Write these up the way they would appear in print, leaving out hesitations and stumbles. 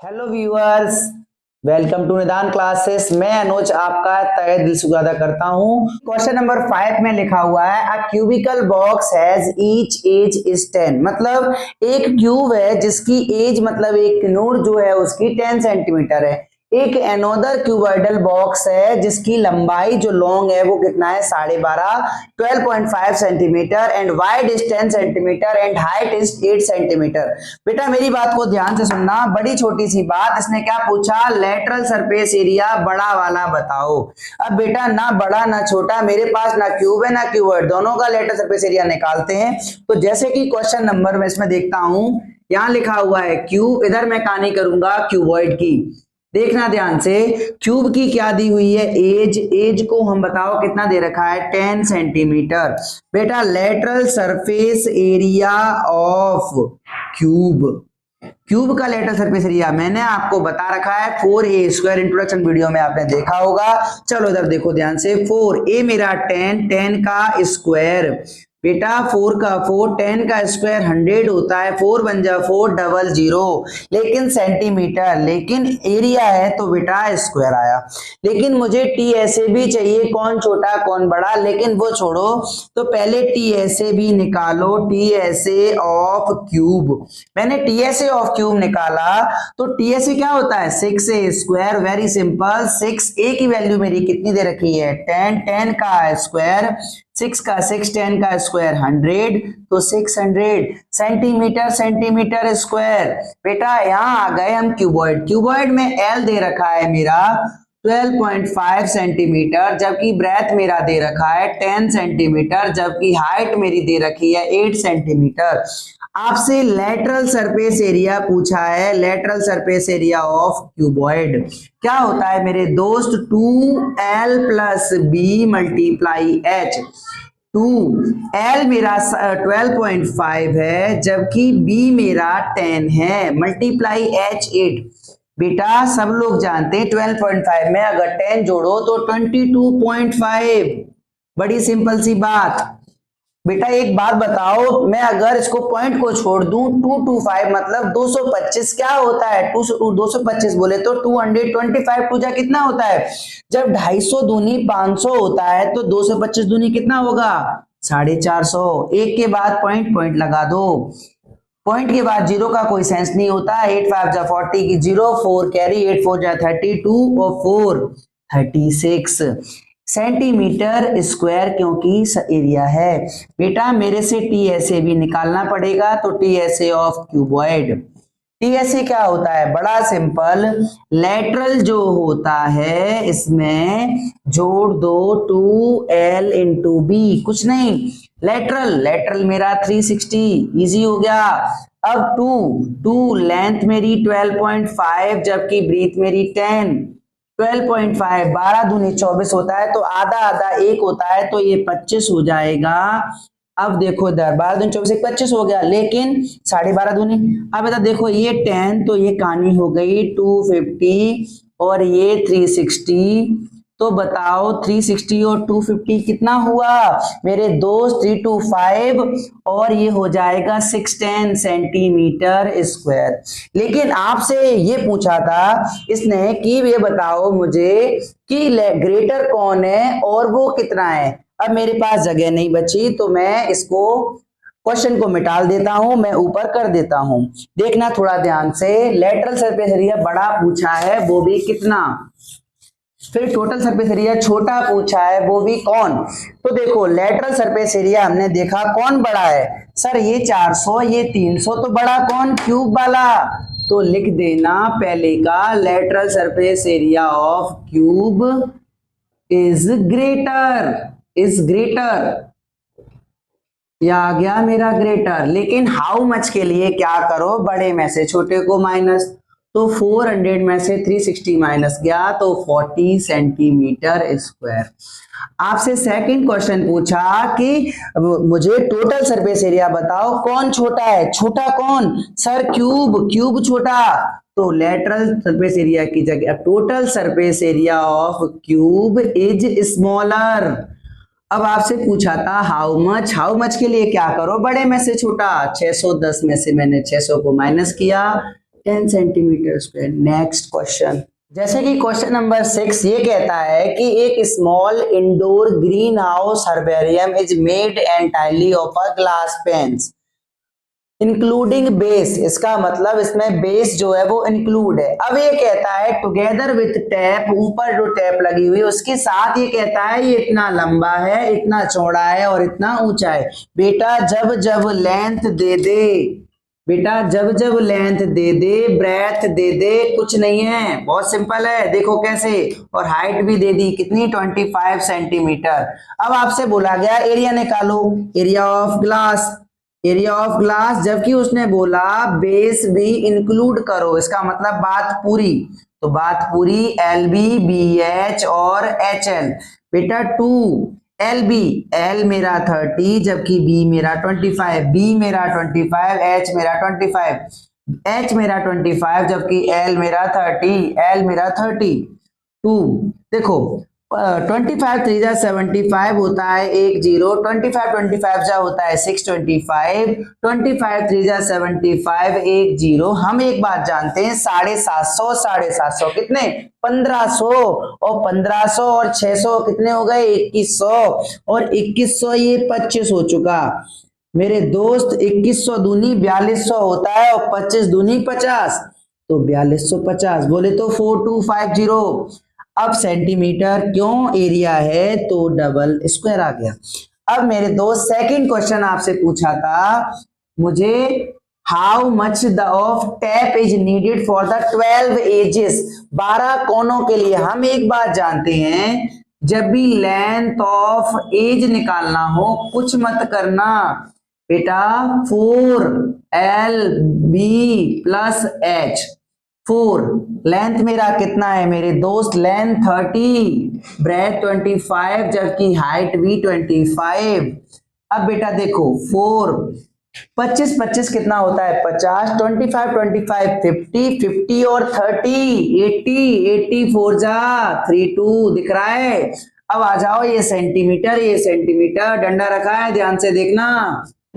Hello viewers, welcome to निदान classes. मैं अनुज आपका तहे दिल से स्वागत करता हूं। क्वेश्चन नंबर 5 में लिखा हुआ है a cubical box has each edge is 10। मतलब एक क्यूब है जिसकी एज मतलब एक नोड जो है उसकी 10 सेंटीमीटर है। एक एनोदर क्यूबॉइडल बॉक्स है जिसकी लंबाई जो लॉन्ग है वो कितना है 12.5 centimetre and wide is 10 centimetre and height is 8 centimetre. बेटा मेरी बात को ध्यान से सुनना, बड़ी छोटी सी बात। इसने क्या पूछा, लेटरल सरफेस एरिया बड़ा वाला बताओ। अब बेटा ना बड़ा ना छोटा, मेरे पास ना क्यूब है ना क्यूबॉइड, दोनों का लेटरल सरफेस एरिया निकालते हैं। तो जैसे कि क्वेश्चन नंबर में इसमें देखता हूं, यहां लिखा हुआ है क्यूब, इधर मैं कहानी करूंगा क्यूबॉइड की। देखना ध्यान से, क्यूब की क्या दी हुई है, एज को हम बताओ कितना दे रखा है 10 सेंटीमीटर। बेटा lateral surface area of cube का लेटरल सरफेस एरिया मैंने आपको बता रखा है 4a स्क्वायर। इंट्रोडक्शन वीडियो में आपने देखा होगा। चलो इधर देखो ध्यान से, 4a मेरा 10 का स्क्वायर, बेटा 10 का स्क्वायर 100 होता है, 4 बन जा 400, लेकिन सेंटीमीटर, लेकिन एरिया है तो बेटा स्क्वायर आया। लेकिन मुझे टी ऐसे भी चाहिए, कौन छोटा कौन बड़ा, लेकिन वो छोड़ो। तो पहले टी ऐसे भी निकालो, टी ऐसे ऑफ क्यूब। मैंने टी ऐसे ऑफ क्यूब निकाला तो टी ऐसे क्या होता है 6a square. Very simple, 6a की वैल्यू मेरी कितनी दे रखी है 10 का स्क्वायर 6 का 6 10 का स्क्वायर 100, तो 600 सेंटीमीटर स्क्वायर। बेटा यहां आ गए हम क्यूबॉइड में एल दे रखा है मेरा 12.5 सेंटीमीटर, जबकि ब्रेथ मेरा दे रखा है 10 सेंटीमीटर, जबकि हाइट मेरी दे रखी है 8 सेंटीमीटर। आपसे लेटरल सरफेस एरिया पूछा है, lateral surface area of cuboid क्या होता है मेरे दोस्त, 2l plus B multiply H. 2l मेरा 12.5 है, जबकि b मेरा 10 है, मल्टीप्लाई h 8। बेटा सब लोग जानते हैं 12.5 में अगर 10 जोड़ो तो 22.5। बड़ी सिंपल सी बात। बेटा एक बात बताओ, मैं अगर इसको पॉइंट को छोड़ दूं 225 मतलब 225 क्या होता है, 225 बोले तो 225 टू जा कितना होता है, जब 250 दूनी 500 होता है तो 225 दूनी कितना होगा 450। एक के बाद पॉइंट लगा दो, पॉइंट के बाद जीरो का कोई सेंस नहीं होता। 8 5 जा 40 की 0, 4 कैरी, 8 4 जा 32 और 4 36 सेंटीमीटर स्क्वायर, क्योंकि एरिया है। बेटा मेरे से टी ऐसे भी निकालना पड़ेगा, तो टी ऐसे ऑफ क्यूबॉइड, टी ऐसे क्या होता है, बड़ा सिंपल, लेटरल जो होता है इसमें जोड़ दो 2l इंटू बी, कुछ नहीं, लेटरल मेरा 360, इजी हो गया। अब 2 लेंथ मेरी 12.5, जबकि ब्रीथ मेरी 10, 12.5 12 दूनी 24 होता है, तो आधा आधा 1 होता है, तो ये 25 हो जाएगा। अब देखो इधर 12 दूनी 24 25 हो गया, लेकिन 12.5 दूनी, अब इधर देखो ये 10, तो ये कहानी हो गई 250 और ये 360। तो बताओ 360 और 250 कितना हुआ मेरे दोस्त, 325, और ये हो जाएगा 610 सेंटीमीटर स्क्वायर। लेकिन आपसे ये पूछा था इसने कि ये बताओ मुझे कि ग्रेटर कौन है और वो कितना है। अब मेरे पास जगह नहीं बची, तो मैं इसको क्वेश्चन को मिटा देता हूं, मैं ऊपर कर देता हूं। देखना थोड़ा ध्यान से, लेटरल सरफेस एरिया बड़ा पूछा है, वो भी कितना, फिर टोटल सरफेस एरिया छोटा पूछा है, वो भी कौन। तो देखो लेटरल सरफेस एरिया हमने देखा कौन बड़ा है, सर ये 400 ये 300, तो बड़ा कौन, क्यूब वाला। तो लिख देना पहले का, lateral surface area of cube is greater, या आ गया मेरा ग्रेटर। लेकिन हाउ मच के लिए क्या करो, बड़े में से छोटे को माइनस, तो 400 में से 360 माइनस गया, तो 40 सेंटीमीटर स्क्वायर। आपसे सेकंड क्वेश्चन पूछा कि मुझे टोटल सरफेस एरिया बताओ, कौन छोटा है, छोटा कौन, सर क्यूब छोटा, तो लेटरल सरफेस एरिया की जगह total surface area of cube is smaller. अब आपसे पूछा था हाउ मच के लिए क्या करो, बड़े में से छोटा, 610 में से मैंने 600 को माइनस किया, 10 सेंटीमीटर स्क्वायर। नेक्स्ट क्वेश्चन, जैसे कि क्वेश्चन नंबर 6 ये कहता है कि एक small indoor greenhouse herbarium is made entirely of a glass panes including base. इसका मतलब इसमें बेस जो है वो इंक्लूड है। अब ये कहता है टुगेदर विथ टैप, ऊपर जो टैप लगी हुई है उसके साथ ये कहता है ये इतना लंबा है, इतना चौड़ा है और इतना ऊंचा है। बेटा जब जब लेंथ दे दे, बेटा जब जब लेंथ दे दे, ब्रेथ दे दे, कुछ नहीं है, बहुत सिंपल है। देखो कैसे, और हाइट भी दे दी कितनी, 25 सेंटीमीटर। अब आपसे बोला गया एरिया निकालो, area of glass, area of glass, जबकि उसने बोला बेस भी इंक्लूड करो, इसका मतलब बात पूरी। तो बात पूरी एल बी, बी एच और एच एल। बेटा 2 एल बी, एल मेरा 30 जबकि बी मेरा 25, बी मेरा 25, एच मेरा 25, एच मेरा 25 जबकि एल मेरा 30, एल मेरा 32। देखो 25 3 जा 75 होता है 10, 25 जा होता है 625, 25 3 जा 75 10। हम एक बात जानते हैं 750 कितने, 1500, और 1500 और 600 कितने हो गए, 2100, और 2100 ये 25 हो चुका मेरे दोस्त। 2100 दूनी 4200 होता है और 25 दूनी 50, तो 4250, बोले तो 4250। अब सेंटीमीटर क्यों एरिया है तो डबल स्क्वायर आ गया। अब मेरे दोस्त सेकंड क्वेश्चन आपसे पूछा था मुझे, how much the of tap is needed for the 12 edges, 12 कोनों के लिए। हम एक बात जानते हैं, जब भी लेंथ ऑफ एज निकालना हो कुछ मत करना बेटा, 4 LB प्लस H। 4 लेंथ मेरा कितना है मेरे दोस्त, लेंथ 30, ब्रेथ 25 जबकि हाइट भी 25। अब बेटा देखो 4 25 25 कितना होता है 50, 25 25 50, 50 और 30 80, 84 जा 32 दिख रहा है। अब आ जाओ ये सेंटीमीटर डंडा रखा है, ध्यान से देखना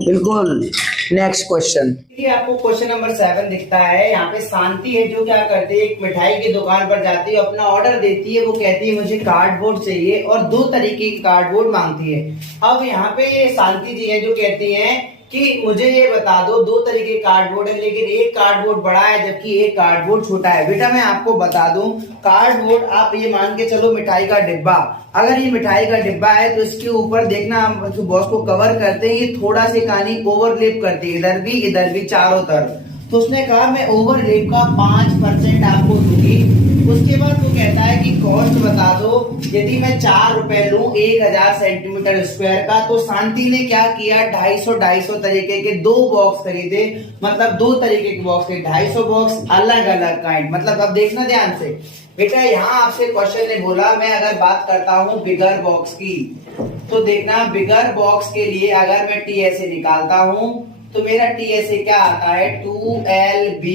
बिल्कुल। नेक्स्ट क्वेश्चन, आपको क्वेश्चन नंबर 7 दिखता है। यहाँ पे शांति है जो क्या करती है, एक मिठाई की दुकान पर जाती है, अपना ऑर्डर देती है, वो कहती है मुझे कार्डबोर्ड चाहिए और 2 तरीके की कार्डबोर्ड मांगती है। अब यहाँ पे शांति जी है जो कहती है कि मुझे ये बता दो 2 तरीके कार्डबोर्ड है लेकिन एक कार्डबोर्ड बड़ा है जबकि एक कार्डबोर्ड छोटा है। बेटा मैं आपको बता दूं, कार्डबोर्ड आप ये मान के चलो मिठाई का डिब्बा, अगर ये मिठाई का डिब्बा है तो इसके ऊपर देखना हम बॉक्स को कवर करते हैं, ये थोड़ा सी कहानी ओवरलेप करती है, इधर भी चारों तरफ। तो उसने कहा मैं ओवरलेप का 5% आपको दूंगी। उसके बाद वो कहता है कि कॉस्ट बता दो, यदि मैं 4 रुपए लूं 1000 सेंटीमीटर स्क्वायर का, तो शांति ने क्या किया 250 तरीके के 2 बॉक्स खरीदे, मतलब 2 तरीके के बॉक्स थे, 250 बॉक्स अलग अलग काइंड। मतलब अब देखना ध्यान से बेटा, यहाँ आपसे क्वेश्चन ने बोला मैं अगर बात करता हूँ बिगर बॉक्स की, तो देखना बिगर बॉक्स के लिए अगर मैं TSA निकालता हूँ तो मेरा TSA क्या आता है 2LB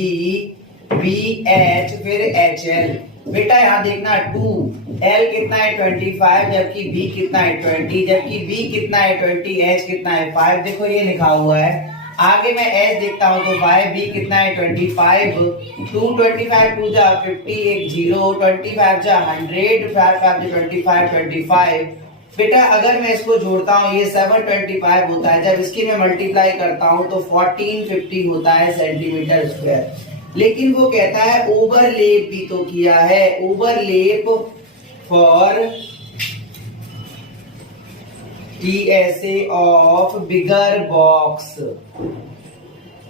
BH फिर HL। बेटा यहाँ देखना 2L कितना है 25 जबकि B कितना है 20, जबकि B कितना है 20, H कितना है 5। देखो ये लिखा हुआ है। आगे मैं H देखता हूँ तो B कितना है 25, 225 2 जा 50, 1 0, 25 जा 100, 5 25 25। बेटा अगर मैं इसको जोड़ता हूँ ये 725 होता है, जब इसकी मैं मल्टीप्लाई करता हूँ तो 1450 होता है सेंटीमीटर स्क्वायर। लेकिन वो कहता है ओवरलेप भी तो किया है, overlap for TSA of bigger box.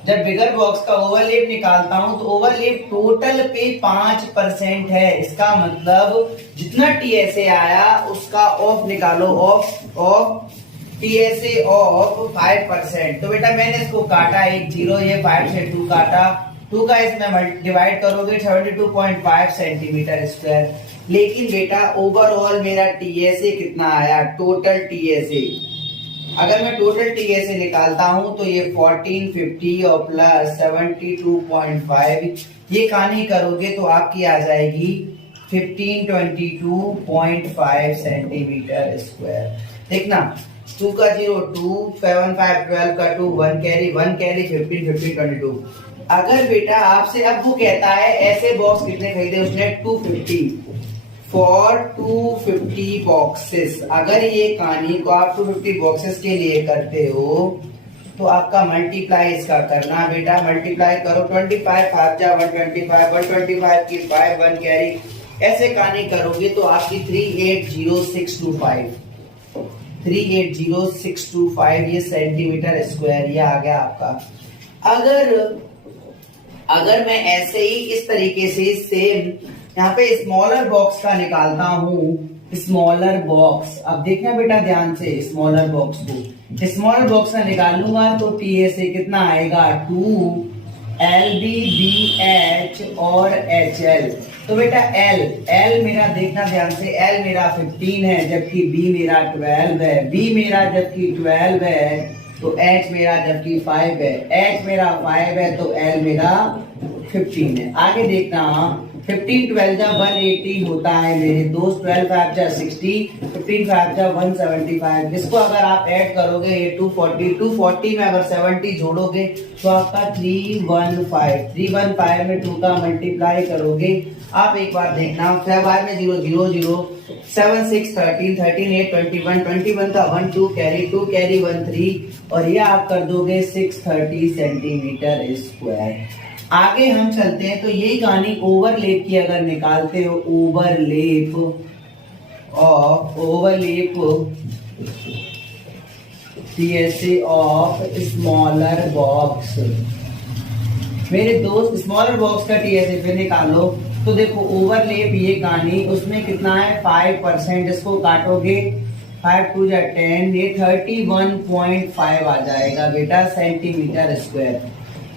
जब बिगर बॉक्स का ओवरलेप निकालता हूं तो ओवरलेप टोटल पे 5% है, इसका मतलब जितना TSA आया उसका ऑफ निकालो, ऑफ TSA ऑफ 5%। तो बेटा मैंने इसको काटा 1 0, ये 5 से 2 काटा, 2 का इसमें डिवाइड करोगे 72.5 सेंटीमीटर स्क्वायर। लेकिन बेटा ओवरऑल मेरा TSA कितना आया, टोटल TSA, अगर मैं टोटल TSA निकालता हूं तो ये 1450 और प्लस 72.5, ये कहानी करोगे तो आपकी आ जाएगी 1522.5 सेंटीमीटर स्क्वायर। देखना 2 का 0 2, 7 5 12 का 2, 1 कैरी 15 15 22, अगर बेटा आपसे अब वो कहता है ऐसे बॉक्स कितने खरीदे उसने 250 फॉर 250 बॉक्सेस। अगर ये कहानी को आप 250 बॉक्सेस के लिए करते हो तो आपका मल्टीप्लाई इसका करना बेटा, मल्टीप्लाई करो 25 5 जा 125 125 की 5 1 कैरी, ऐसे कहानी करोगे तो आपकी 380625 380625 ये सेंटीमीटर स्क्वायर ये आ गया आपका। अगर मैं ऐसे ही इस तरीके से सेम यहाँ पे स्मॉलर बॉक्स का निकालता हूँ, स्मॉलर बॉक्स, अब देखना बेटा ध्यान से स्मॉलर बॉक्स को, स्मॉलर बॉक्स का निकालूंगा तो TA से कितना आएगा 2LBBH और HL। तो बेटा L मेरा देखना ध्यान से, L मेरा 15 है जबकि B मेरा 12 है, B मेरा जबकि 12 है तो H मेरा जबकि 5 है, H मेरा 5 है तो L मेरा 15 है। आगे देखना 15 12 जा 118 होता है मेरे दोस्त, 12 5 जा 60, 15 5 जा 175। इसको अगर आप ऐड करोगे ये 240 में अगर 70 जोड़ोगे तो आपका 315 में 2 का मल्टीप्लाई करोगे। आप एक बार देखना 5 में 0 0 0 7 6 13 13 8 21 का 1 2 कैरी 1 3 और ये आप कर दोगे 630 सेंटीमीटर स्क्वायर। आगे हम चलते हैं तो यही कहानी ओवरलेप की अगर निकालते हो, overlap TSA of smaller box. मेरे दोस्त स्मॉलर बॉक्स का TSA फिर निकालो तो देखो ओवरलेप ये कहानी उसमें कितना है 5%, इसको काटोगे 5 2 जा 10, ये 31.5 आ जाएगा बेटा सेंटीमीटर स्क्वायर।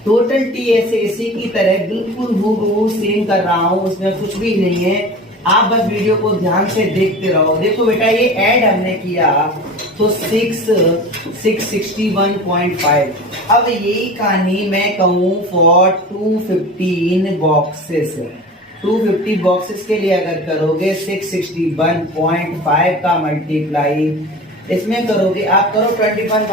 टोटल TSA इसी की तरह बिल्कुल हूबहू सेम कर रहा हूँ, उसमें कुछ भी नहीं है, आप बस वीडियो को ध्यान से देखते रहो। देखो बेटा ये ऐड हमने किया तो 661.5। अब यही कहानी मैं कहूँ फॉर 250 बॉक्सेस के लिए अगर करोगे 661.5 का मल्टीप्लाई इसमें करोगे, आप करो 25 5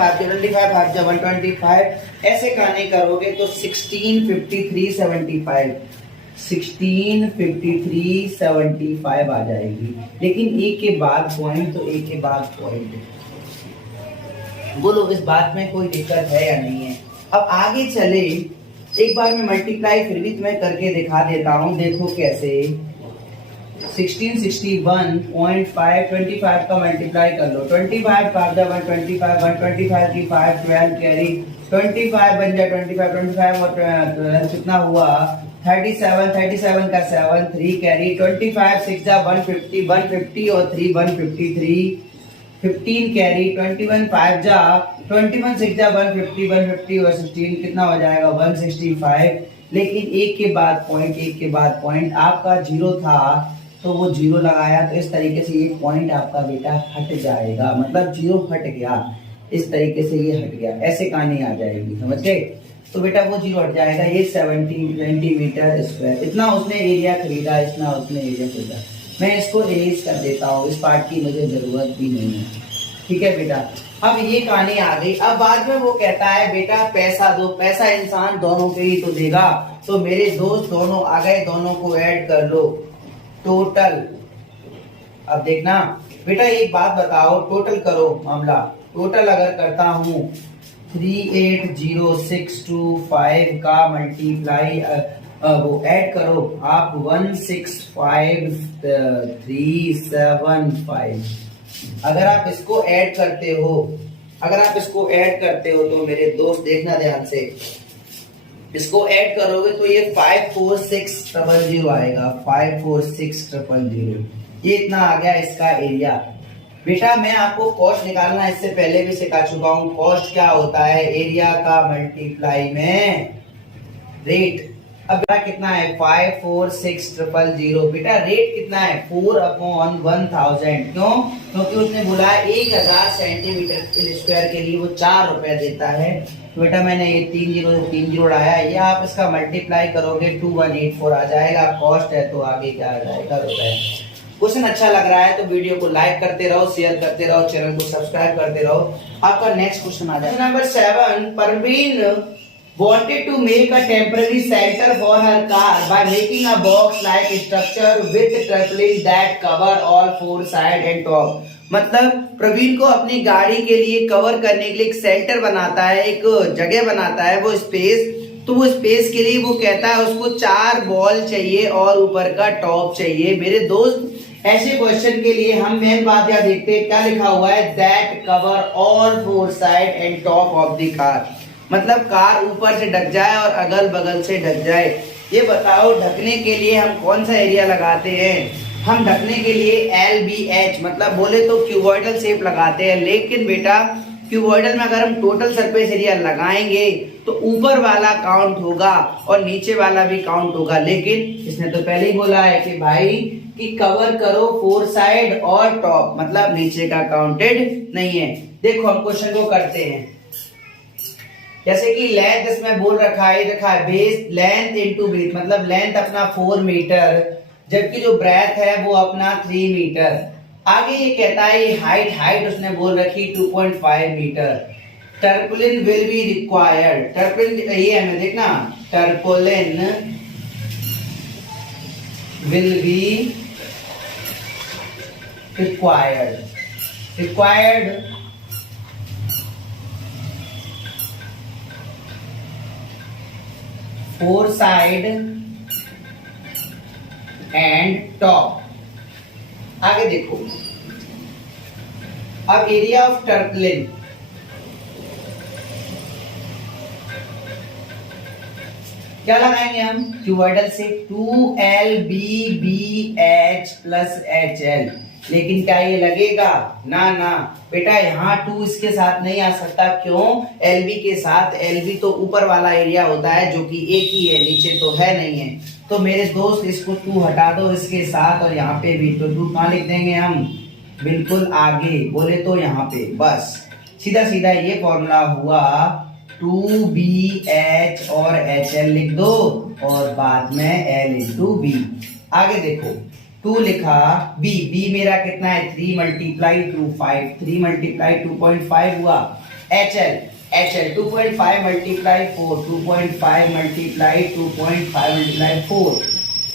125, ऐसे कहानी करोगे तो 1653.75 आ जाएगी। लेकिन एक के बाद पॉइंट, तो एक के बाद पॉइंट बोलो, इस बात में कोई दिक्कत है या नहीं है। अब आगे चले, एक बार मैं मल्टीप्लाई फिर भी तुम्हें करके दिखा देता हूं, देखो कैसे। 1661.5 25 का मल्टीप्लाई कर लो, 25 5 125 की 5 12 कैरी 25 बन जाए 25 और 12 कितना हुआ 37 का 7 3 कैरी 25 6 जा 150 और 3 153 15 कैरी 21 5 जा 21 6 जा 150 और 16 कितना हो जाएगा 165। लेकिन एक के बाद पॉइंट आपका जीरो था तो वो जीरो लगाया तो इस तरीके से ये पॉइंट आपका बेटा हट जाएगा, मतलब जीरो हट गया, इस तरीके से ये हट गया, ऐसे कहानी आ जाएगी, समझ गए। तो बेटा वो जीरो हट जाएगा, ये 17 सेंटीमीटर स्क्वायर, इतना उसने एरिया खरीदा, इतना उसने एरिया खरीदा। मैं इसको इरेज कर देता हूँ, इस पार्ट की मुझे जरूरत भी नहीं है, ठीक है बेटा। अब ये कहानी आ गई। अब बाद में वो कहता है बेटा पैसा दो, पैसा इंसान दोनों के ही तो देगा। तो मेरे दोस्त दोनों आ गए, दोनों को ऐड कर लो, टोटल। अब देखना बेटा एक बात बताओ, टोटल करो मामला, टोटल अगर करता हूं 380,625 का मल्टीप्लाई वो ऐड करो आप 165,375। अगर आप इसको ऐड करते हो तो मेरे दोस्त देखना ध्यान से, इसको ऐड करोगे तो ये 54600 आएगा, 54600। ये इतना आ गया इसका एरिया। बेटा मैं आपको कॉस्ट निकालना इससे पहले भी सिखा चुका हूं। कॉस्ट क्या होता है, एरिया का मल्टीप्लाई में रेट। अब बेटा कितना है 54600। बेटा रेट कितना है 4/1000। क्यों? क्योंकि उसने बोला 1000 सेंटीमीटर स्क्वायर के लिए वो 4 रुपए देता है। तो बेटा मैंने ये 3 जीरो उड़ाया, ये आप इसका मल्टीप्लाई करोगे 2184 आ जाएगा। कॉस्ट है तो आगे क्या आ जाएगा रुपए। क्वेश्चन अच्छा लग रहा है तो वीडियो को लाइक करते रहो, शेयर करते रहो, चैनल को सब्सक्राइब करते रहो। आपका नेक्स्ट क्वेश्चन आ जाएगा number 7। Parveen wanted to make a temporary center for her car by making a box-like structure with tarpaulin that cover all four side and top. मतलब प्रवीण को अपनी गाड़ी के लिए कवर करने के लिए एक सेंटर बनाता है, एक जगह बनाता है, वो स्पेस। तो वो स्पेस के लिए वो कहता है उसको 4 बॉल चाहिए और ऊपर का टॉप चाहिए। मेरे दोस्त ऐसे क्वेश्चन के लिए हम मेन बात यहाँ देखते हैं, क्या लिखा हुआ है, that cover all four side and top of the car. मतलब कार ऊपर से ढक जाए और अगल बगल से ढक जाए। ये बताओ ढकने के लिए हम कौन सा एरिया लगाते हैं? हम ढकने के लिए LBH मतलब बोले तो क्यूबॉइडल शेप लगाते हैं, लेकिन बेटा क्यूबॉइडल में अगर हम टोटल सरफेस एरिया लगाएंगे तो ऊपर वाला काउंट होगा और नीचे वाला भी काउंट होगा। लेकिन इसने तो पहले ही बोला है कि भाई कि कवर करो फोर साइड और टॉप, मतलब नीचे का काउंटेड नहीं है। देखो हम क्वेश्चन को करते हैं, जैसे कि लेंथ इसमें बोल रखा है बेस लेंथ इनटू ब्रीथ, मतलब लेंथ अपना 4 मीटर जबकि जो ब्रेथ है वो अपना 3 मीटर। आगे ये कहता है हाइट उसने बोल रखी 2.5 metre. Tarpaulin will be required, tarpaulin ये हमें देखना, tarpaulin will be required four side and top. आगे देखो, अब एरिया ऑफ टर्पलिन, क्या लगाएंगे हम क्यूबॉइडल से 2LBBH प्लस HL। लेकिन क्या ये लगेगा? ना ना बेटा, यहाँ 2 इसके साथ नहीं आ सकता। क्यों? LB के साथ, LB तो ऊपर वाला एरिया होता है जो कि एक ही है, नीचे तो है नहीं है। तो मेरे दोस्त इसको 2 हटा दो इसके साथ, और यहाँ पे भी तो 2 कहाँ लिख देंगे हम? बिल्कुल आगे बोले तो यहाँ पे। बस सीधा सीधा ये फॉर्मूला हुआ 2BH और HL लिख दो और बाद में L इंटू B। आगे देखो 2 लिखा, B मेरा कितना है 3 मल्टीप्लाई 2 5, 3 मल्टीप्लाई 2.5 हुआ। HL 2.5 multiply 4, 2.5 multiply 2.5 multiply 4।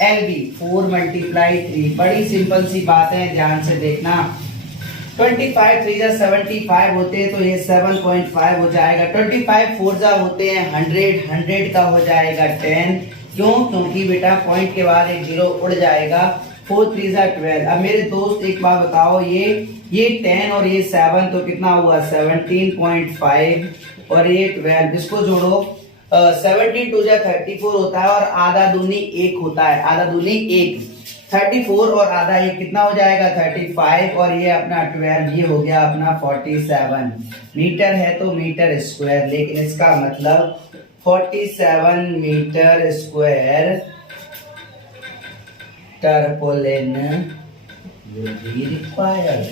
LB 4 multiply 3। बड़ी सिंपल सी बात है, ध्यान से देखना। 25 3 75 होते हैं तो ये 7.5 हो जाएगा। 25 4 होते हैं 100 का हो जाएगा 10। क्यों? क्योंकि बेटा पॉइंट के बाद एक 0 उड़ जाएगा। 4 3 12। अब मेरे दोस्त एक बात बताओ, ये 10 और ये 7 तो कितना हुआ 17.5 और ये 12, इसको जोड़ो 17 2 34 होता है और आधा दूनी 1 होता है, आधा दूनी 1। 34 और आधा 1 कितना हो जाएगा 35 और ये अपना 12, ये हो गया अपना 47। मीटर है तो मीटर स्क्वायर, लेकिन इसका मतलब 47 metre square tarpaulin will be required।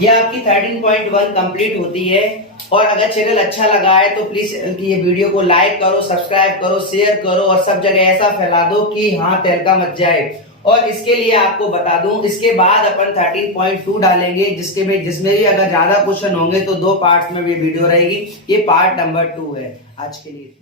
ये आपकी 13.1 कंप्लीट होती है। और अगर चैनल अच्छा लगा है तो प्लीज ये वीडियो को लाइक करो, सब्सक्राइब करो, शेयर करो और सब जगह ऐसा फैला दो कि हाँ तहलका मच जाए। और इसके लिए आपको बता दूं, इसके बाद अपन 13.2 डालेंगे जिसमें भी अगर ज्यादा क्वेश्चन होंगे तो 2 पार्ट्स में भी वीडियो रहेगी। ये पार्ट नंबर 2 है। आज के लिए